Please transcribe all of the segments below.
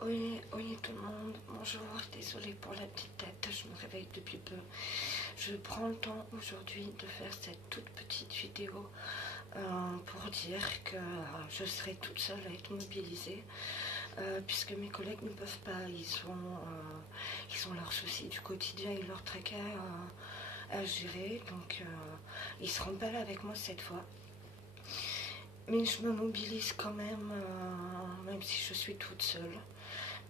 Oui, oui tout le monde, bonjour, désolée pour la petite tête, je me réveille depuis peu. Je prends le temps aujourd'hui de faire cette toute petite vidéo pour dire que je serai toute seule à être mobilisée puisque mes collègues ne peuvent pas, ils ont leurs soucis du quotidien et leurs tracas à gérer, donc ils seront pas là avec moi cette fois. Mais je me mobilise quand même si je suis toute seule.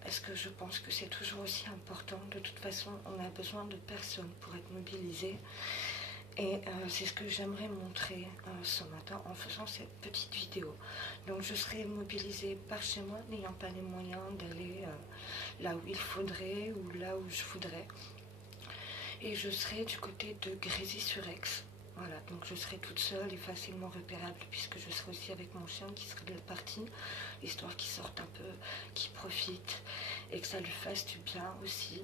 Parce que je pense que c'est toujours aussi important. De toute façon, on a besoin de personnes pour être mobilisé. Et c'est ce que j'aimerais montrer ce matin en faisant cette petite vidéo. Donc je serai mobilisée par chez moi, n'ayant pas les moyens d'aller là où il faudrait ou là où je voudrais. Et je serai du côté de Grésy-sur-Aix. Voilà, donc je serai toute seule et facilement repérable puisque je serai aussi avec mon chien qui serait de la partie, histoire qu'il sorte un peu, qu'il profite et que ça lui fasse du bien aussi.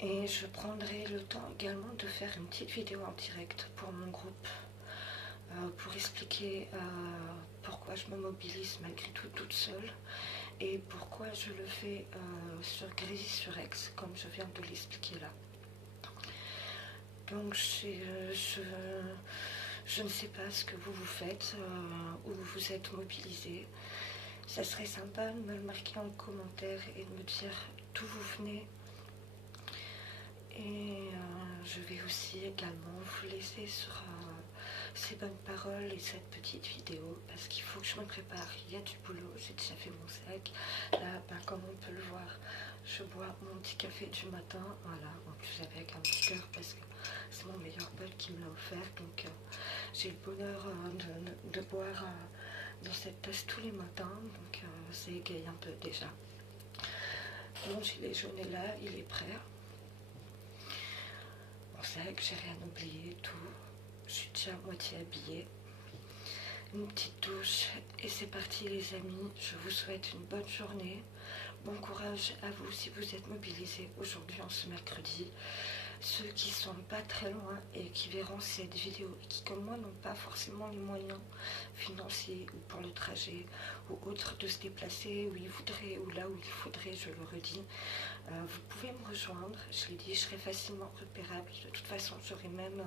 Et je prendrai le temps également de faire une petite vidéo en direct pour mon groupe pour expliquer pourquoi je me mobilise malgré tout toute seule et pourquoi je le fais sur Grésy-sur-Aix comme je viens de l'expliquer là. Donc je ne sais pas ce que vous faites, où vous êtes mobilisé. Ça serait sympa de me le marquer en commentaire et de me dire d'où vous venez. Et je vais aussi également vous laisser sur ces bonnes paroles et cette petite vidéo parce qu'il faut que je me prépare. Il y a du boulot, j'ai déjà fait mon sac. Là, comme on peut le voir, je bois mon petit café du matin. Voilà, en plus avec un petit cœur parce que c'est mon meilleur pote qui me l'a offert. Donc j'ai le bonheur de boire dans cette tasse tous les matins. Donc ça égaye un peu déjà. Mon gilet jaune est là, il est prêt. Mon sac, j'ai rien oublié, tout. Je suis déjà à moitié habillée. Une petite douche et c'est parti les amis. Je vous souhaite une bonne journée. Bon courage à vous si vous êtes mobilisés aujourd'hui en ce mercredi. Ceux qui sont pas très loin et qui verront cette vidéo et qui comme moi n'ont pas forcément les moyens financiers ou pour le trajet ou autre de se déplacer où ils voudraient ou là où il faudrait, je le redis, vous pouvez me rejoindre. Je l'ai dit, je serai facilement repérable. De toute façon, j'aurai même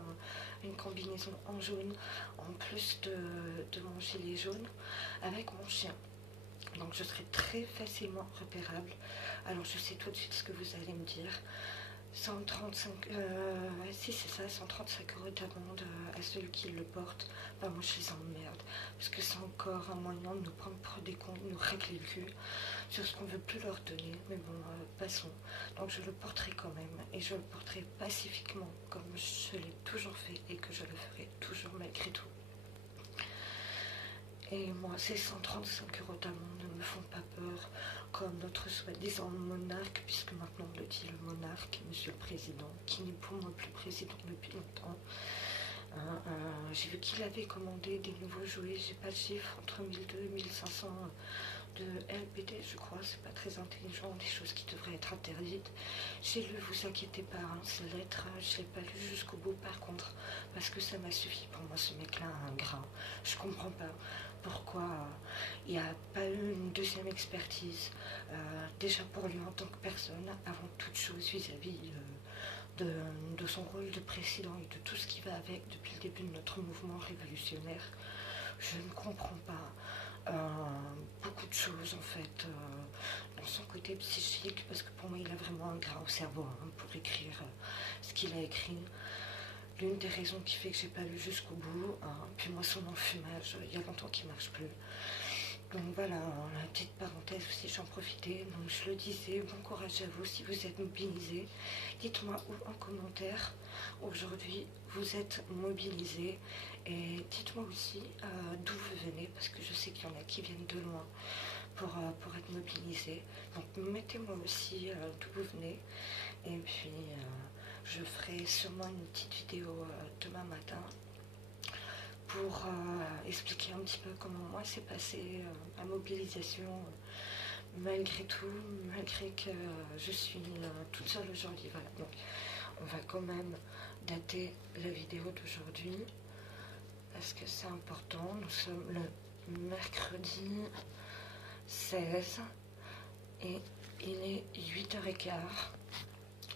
une combinaison en jaune en plus de mon gilet jaune avec mon chien. Donc je serai très facilement repérable. Alors je sais tout de suite ce que vous allez me dire. 135, si c'est ça, 135 € d'amende à celui qui le porte. Bah moi je les emmerde, parce que c'est encore un moyen de nous prendre pour des cons, de nous régler le cul sur ce qu'on veut plus leur donner, mais bon, passons. Donc je le porterai quand même, et je le porterai pacifiquement, comme je l'ai toujours fait, et que je le ferai toujours malgré tout. Et moi, ces 135 € d'amende ne me font pas peur, comme notre soi-disant monarque, puisque maintenant on le dit le monarque, monsieur le président, qui n'est pour moi plus président depuis longtemps. J'ai vu qu'il avait commandé des nouveaux jouets, j'ai pas de chiffre, entre 1200 et 1500 de LBD, je crois, c'est pas très intelligent, des choses qui devraient être interdites. J'ai lu, vous inquiétez pas, hein, ces lettres, je l'ai pas lu jusqu'au bout par contre, parce que ça m'a suffi pour moi, ce mec-là, un gras. Je comprends pas pourquoi il n'y a pas eu une deuxième expertise, déjà pour lui en tant que personne, avant toute chose vis-à-vis de son rôle de président et de tout ce qui va avec depuis le début de notre mouvement révolutionnaire. Je ne comprends pas beaucoup de choses en fait dans son côté psychique, parce que pour moi il a vraiment un grain au cerveau pour écrire ce qu'il a écrit. L'une des raisons qui fait que j'ai pas lu jusqu'au bout, puis moi son enfumage, il y a longtemps qu'il marche plus. Donc voilà, la petite parenthèse aussi, j'en profitais. Donc je le disais, bon courage à vous si vous êtes mobilisés. Dites-moi où en commentaire aujourd'hui vous êtes mobilisés. Et dites-moi aussi d'où vous venez, parce que je sais qu'il y en a qui viennent de loin pour être mobilisés. Donc mettez-moi aussi d'où vous venez. Et puis je ferai sûrement une petite vidéo demain matin pour expliquer un petit peu comment moi s'est passée la mobilisation malgré tout, malgré que je suis toute seule aujourd'hui. Voilà, donc on va quand même dater la vidéo d'aujourd'hui parce que c'est important. Nous sommes le mercredi 16. et il est 8h15.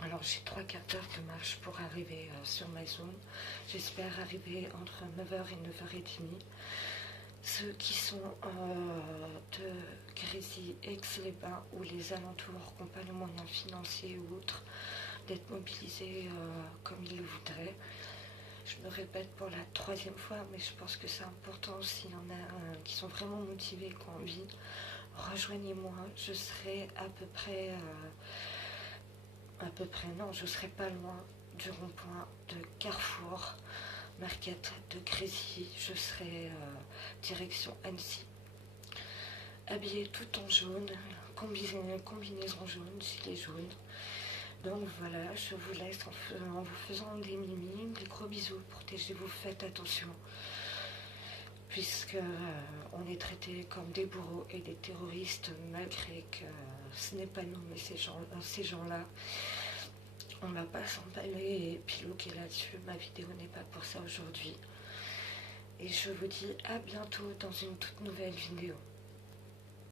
Alors j'ai 3 quarts d'heure de marche pour arriver sur ma zone. J'espère arriver entre 9h et 9h30. Ceux qui sont de Grésy, Aix-les-Bains ou les alentours, qui n'ont pas les moyens financiers ou autres d'être mobilisés comme ils le voudraient. Je me répète pour la 3e fois, mais je pense que c'est important s'il y en a qui sont vraiment motivés, qui ont envie. Rejoignez-moi, je serai non, je serai pas loin du rond-point de Carrefour, Marquette de Grésy. Je serai direction Annecy. Habillée tout en jaune, combinaison jaune, gilet jaune. Donc voilà, je vous laisse en vous faisant des mimimes, des gros bisous, protégez-vous, faites attention. Puisque on est traités comme des bourreaux et des terroristes, malgré que ce n'est pas nous, mais ces gens-là. On ne va pas s'emballer et épiloguer là-dessus, ma vidéo n'est pas pour ça aujourd'hui. Et je vous dis à bientôt dans une toute nouvelle vidéo.